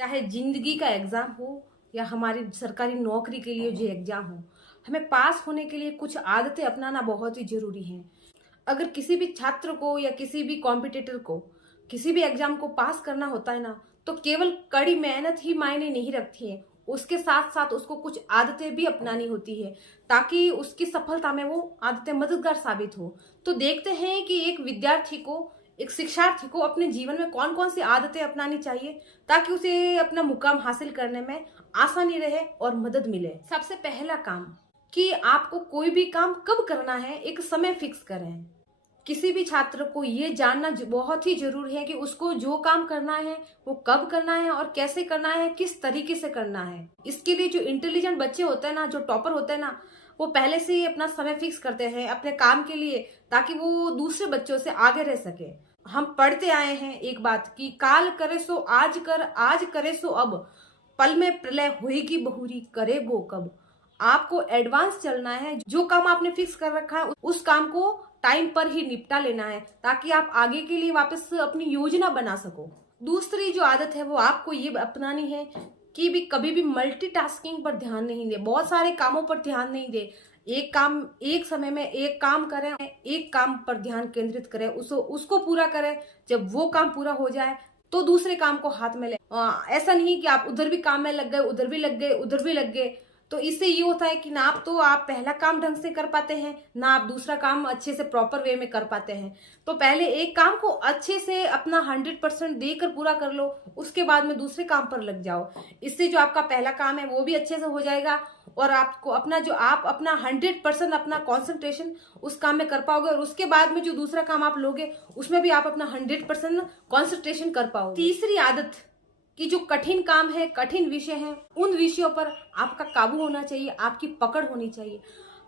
चाहे जिंदगी का एग्जाम हो या हमारी सरकारी नौकरी के लिए जो एग्जाम हो, हमें पास होने के लिए कुछ आदतें अपनाना बहुत ही जरूरी है। अगर किसी भी छात्र को या किसी भी कॉम्पिटिटर को किसी भी एग्जाम को पास करना होता है ना, तो केवल कड़ी मेहनत ही मायने नहीं रखती है। उसके साथ साथ उसको कुछ आदतें भी अपनानी होती है ताकि उसकी सफलता में वो आदतें मददगार साबित हो। तो देखते हैं कि एक विद्यार्थी को, एक शिक्षार्थी को अपने जीवन में कौन कौन सी आदतें अपनानी चाहिए ताकि उसे अपना मुकाम हासिल करने में आसानी रहे और मदद मिले। सबसे पहला काम कि आपको कोई भी काम कब करना है, एक समय फिक्स करें। किसी भी छात्र को ये जानना बहुत ही जरूरी है कि उसको जो काम करना है वो कब करना है और कैसे करना है, किस तरीके से करना है। इसके लिए जो इंटेलिजेंट बच्चे होते हैं ना, जो टॉपर होते हैं ना, वो पहले से ही अपना समय फिक्स करते हैं अपने काम के लिए ताकि वो दूसरे बच्चों से आगे रह सके। हम पढ़ते आए हैं एक बात कि काल करे सो आज कर, आज करे सो अब, पल में प्रलय होएगी बहुरी, करे गो कब। आपको एडवांस चलना है। जो काम आपने फिक्स कर रखा है उस काम को टाइम पर ही निपटा लेना है ताकि आप आगे के लिए वापस अपनी योजना बना सको। दूसरी जो आदत है वो आपको ये अपनानी है कि भी कभी भी मल्टीटास्किंग पर ध्यान नहीं दे, बहुत सारे कामों पर ध्यान नहीं दे। एक काम एक समय में एक काम करें, एक काम पर ध्यान केंद्रित करें, उसको पूरा करें। जब वो काम पूरा हो जाए तो दूसरे काम को हाथ में ले। ऐसा नहीं कि आप उधर भी काम में लग गए, उधर भी लग गए, उधर भी लग गए। तो इससे ये होता है कि ना आप तो आप पहला काम ढंग से कर पाते हैं, ना आप दूसरा काम अच्छे से प्रॉपर वे में कर पाते हैं। तो पहले एक काम को अच्छे से अपना 100% देकर पूरा कर लो, उसके बाद में दूसरे काम पर लग जाओ। इससे जो आपका पहला काम है वो भी अच्छे से हो जाएगा और आपको अपना जो आप अपना 100% अपना कॉन्सेंट्रेशन उस काम में कर पाओगे और उसके बाद में जो दूसरा काम आप लोगे उसमें भी आप अपना 100% कॉन्सेंट्रेशन कर पाओगे। तीसरी आदत कि जो कठिन काम है, कठिन विषय है, उन विषयों पर आपका काबू होना चाहिए, आपकी पकड़ होनी चाहिए।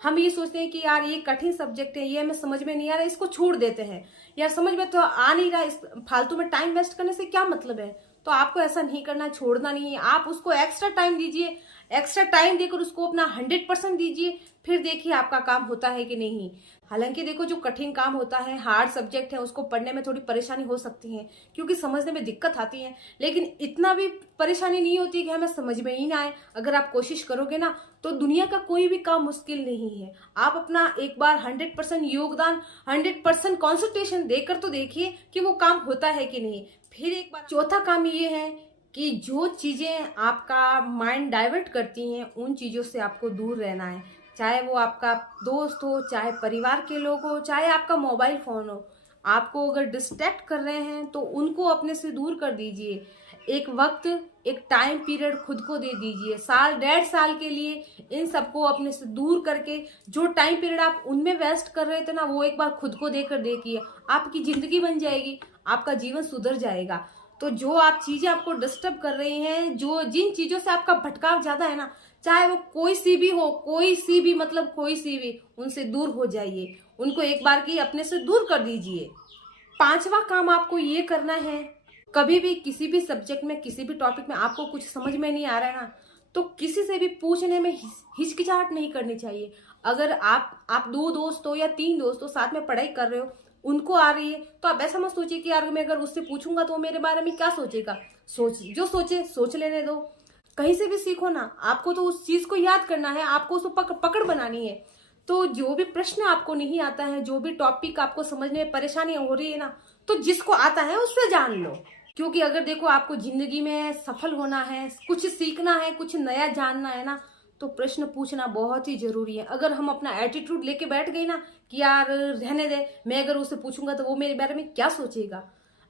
हम ये सोचते हैं कि यार ये कठिन सब्जेक्ट है, ये हमें समझ में नहीं आ रहा, इसको छोड़ देते हैं। यार समझ में तो आ नहीं रहा, इस फालतू में टाइम वेस्ट करने से क्या मतलब है। तो आपको ऐसा नहीं करना, छोड़ना नहीं है। आप उसको एक्स्ट्रा टाइम दीजिए, एक्स्ट्रा टाइम देकर उसको अपना 100% दीजिए, फिर देखिए आपका काम होता है कि नहीं। हालांकि देखो, जो कठिन काम होता है, हार्ड सब्जेक्ट है, उसको पढ़ने में थोड़ी परेशानी हो सकती है क्योंकि समझने में दिक्कत आती है, लेकिन इतना भी परेशानी नहीं होती कि हमें समझ में ही ना आए। अगर आप कोशिश करोगे ना तो दुनिया का कोई भी काम मुश्किल नहीं है। आप अपना एक बार 100% योगदान, 100% कॉन्सेंट्रेशन देकर तो देखिए कि वो काम होता है कि नहीं। फिर एक बार चौथा काम ये है कि जो चीजें आपका माइंड डाइवर्ट करती हैं उन चीजों से आपको दूर रहना है। चाहे वो आपका दोस्त हो, चाहे परिवार के लोग हो, चाहे आपका मोबाइल फोन हो। आपको अगर डिस्ट्रैक्ट कर रहे हैं तो उनको अपने से दूर कर दीजिए। एक वक्त, एक टाइम पीरियड खुद को दे दीजिए, साल 1.5 साल के लिए इन सबको अपने से दूर करके जो टाइम पीरियड आप उनमें वेस्ट कर रहे थे ना, वो एक बार खुद को देकर देखिए। आपकी जिंदगी बन जाएगी, आपका जीवन सुधर जाएगा। तो जो आप चीजें आपको डिस्टर्ब कर रही हैं, जो जिन चीजों से आपका भटकाव ज्यादा है ना, चाहे वो कोई सी भी हो, कोई सी भी मतलब कोई सी भी, उनसे दूर हो जाइए। उनको एक बार की अपने से दूर कर दीजिए। पांचवा काम आपको ये करना है, कभी भी किसी भी सब्जेक्ट में, किसी भी टॉपिक में आपको कुछ समझ में नहीं आ रहा है ना, तो किसी से भी पूछने में हिचकिचाहट नहीं करनी चाहिए। अगर आप 2 दोस्त हो या 3 दोस्त हो, साथ में पढ़ाई कर रहे हो, उनको आ रही है तो आप ऐसा मत सोचिए कि यार मैं अगर उससे पूछूंगा तो वो मेरे बारे में क्या सोचेगा। जो सोचे सोच लेने दो। कहीं से भी सीखो ना, आपको तो उस चीज को याद करना है, आपको उसको पकड़ बनानी है। तो जो भी प्रश्न आपको नहीं आता है, जो भी टॉपिक आपको समझने में परेशानी हो रही है ना, तो जिसको आता है उससे जान लो। क्योंकि अगर देखो, आपको जिंदगी में सफल होना है, कुछ सीखना है, कुछ नया जानना है ना, तो प्रश्न पूछना बहुत ही जरूरी है। अगर हम अपना एटीट्यूड लेके बैठ गए ना कि यार रहने दे, मैं अगर उससे पूछूंगा तो वो मेरे बारे में क्या सोचेगा,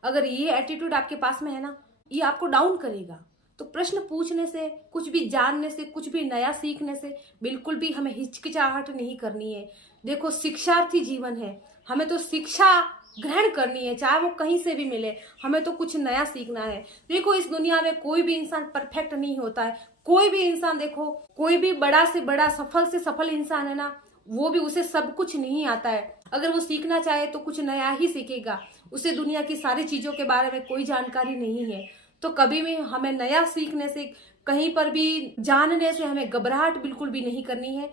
अगर ये एटीट्यूड आपके पास में है ना, ये आपको डाउन करेगा। तो प्रश्न पूछने से, कुछ भी जानने से, कुछ भी नया सीखने से बिल्कुल भी हमें हिचकिचाहट नहीं करनी है। देखो, शिक्षार्थी जीवन है, हमें तो शिक्षा ग्रहण करनी है, चाहे वो कहीं से भी मिले। हमें तो कुछ नया सीखना है। देखो, इस दुनिया में कोई भी इंसान परफेक्ट नहीं होता है। कोई भी इंसान, देखो, कोई भी बड़ा से बड़ा, सफल से सफल इंसान है ना, वो भी, उसे सब कुछ नहीं आता है। अगर वो सीखना चाहे तो कुछ नया ही सीखेगा। उसे दुनिया की सारी चीजों के बारे में कोई जानकारी नहीं है। तो कभी भी हमें नया सीखने से, कहीं पर भी जानने से हमें घबराहट बिल्कुल भी नहीं करनी है।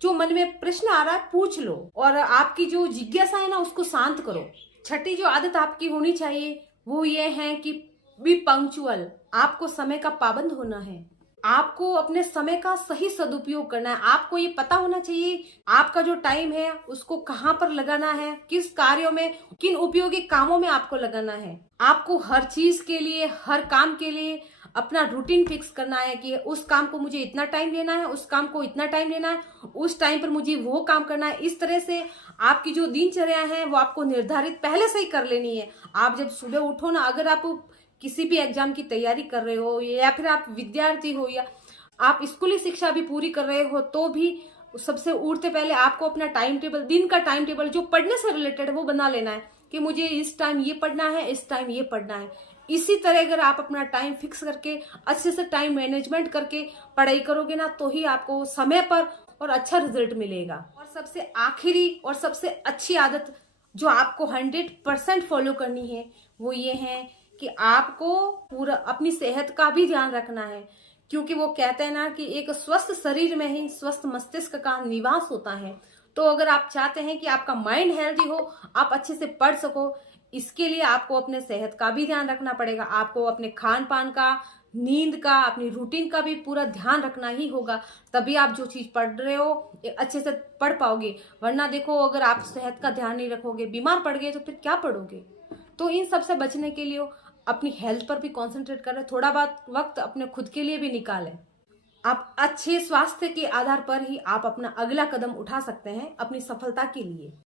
जो मन में प्रश्न आ रहा है पूछ लो और आपकी जो जिज्ञासा है ना उसको शांत करो। छठी जो आदत आपकी होनी चाहिए वो ये है कि बी पंक्चुअल। आपको समय का पाबंद होना है। आपको अपने समय का सही सदुपयोग करना है। आपको ये पता होना चाहिए आपका जो टाइम है उसको कहाँ पर लगाना है, किस कार्यों में, किन उपयोगी कामों में आपको लगाना है। आपको हर चीज के लिए, हर काम के लिए अपना रूटीन फिक्स करना है कि उस काम को मुझे इतना टाइम देना है, उस काम को इतना टाइम देना है, उस टाइम पर मुझे वो काम करना है। इस तरह से आपकी जो दिनचर्या है वो आपको निर्धारित पहले से ही कर लेनी है। आप जब सुबह उठो ना, अगर आप किसी भी एग्जाम की तैयारी कर रहे हो या फिर आप विद्यार्थी हो या आप स्कूली शिक्षा भी पूरी कर रहे हो, तो भी सबसे उठते पहले आपको अपना टाइम टेबल, दिन का टाइम टेबल जो पढ़ने से रिलेटेड है वो बना लेना है कि मुझे इस टाइम ये पढ़ना है, इस टाइम ये पढ़ना है। इसी तरह अगर आप अपना टाइम फिक्स करके अच्छे से टाइम मैनेजमेंट करके पढ़ाई करोगे ना, तो ही आपको समय पर और अच्छा रिजल्ट मिलेगा। और सबसे आखिरी और सबसे अच्छी आदत जो आपको 100% फॉलो करनी है वो ये है कि आपको पूरा अपनी सेहत का भी ध्यान रखना है, क्योंकि वो कहते हैं ना कि एक स्वस्थ शरीर में ही स्वस्थ मस्तिष्क का निवास होता है। तो अगर आप चाहते हैं कि आपका माइंड हेल्दी हो, आप अच्छे से पढ़ सको, इसके लिए आपको अपने सेहत का भी ध्यान रखना पड़ेगा। आपको अपने खान पान का, नींद का, अपनी रूटीन का भी पूरा ध्यान रखना ही होगा। तभी आप जो चीज पढ़ रहे हो अच्छे से पढ़ पाओगे। वरना देखो, अगर आप सेहत का ध्यान नहीं रखोगे, बीमार पड़ गए, तो फिर क्या पढ़ोगे। तो इन सब से बचने के लिए अपनी हेल्थ पर भी कंसंट्रेट करें, थोड़ा बहुत वक्त अपने खुद के लिए भी निकालें। आप अच्छे स्वास्थ्य के आधार पर ही आप अपना अगला कदम उठा सकते हैं अपनी सफलता के लिए।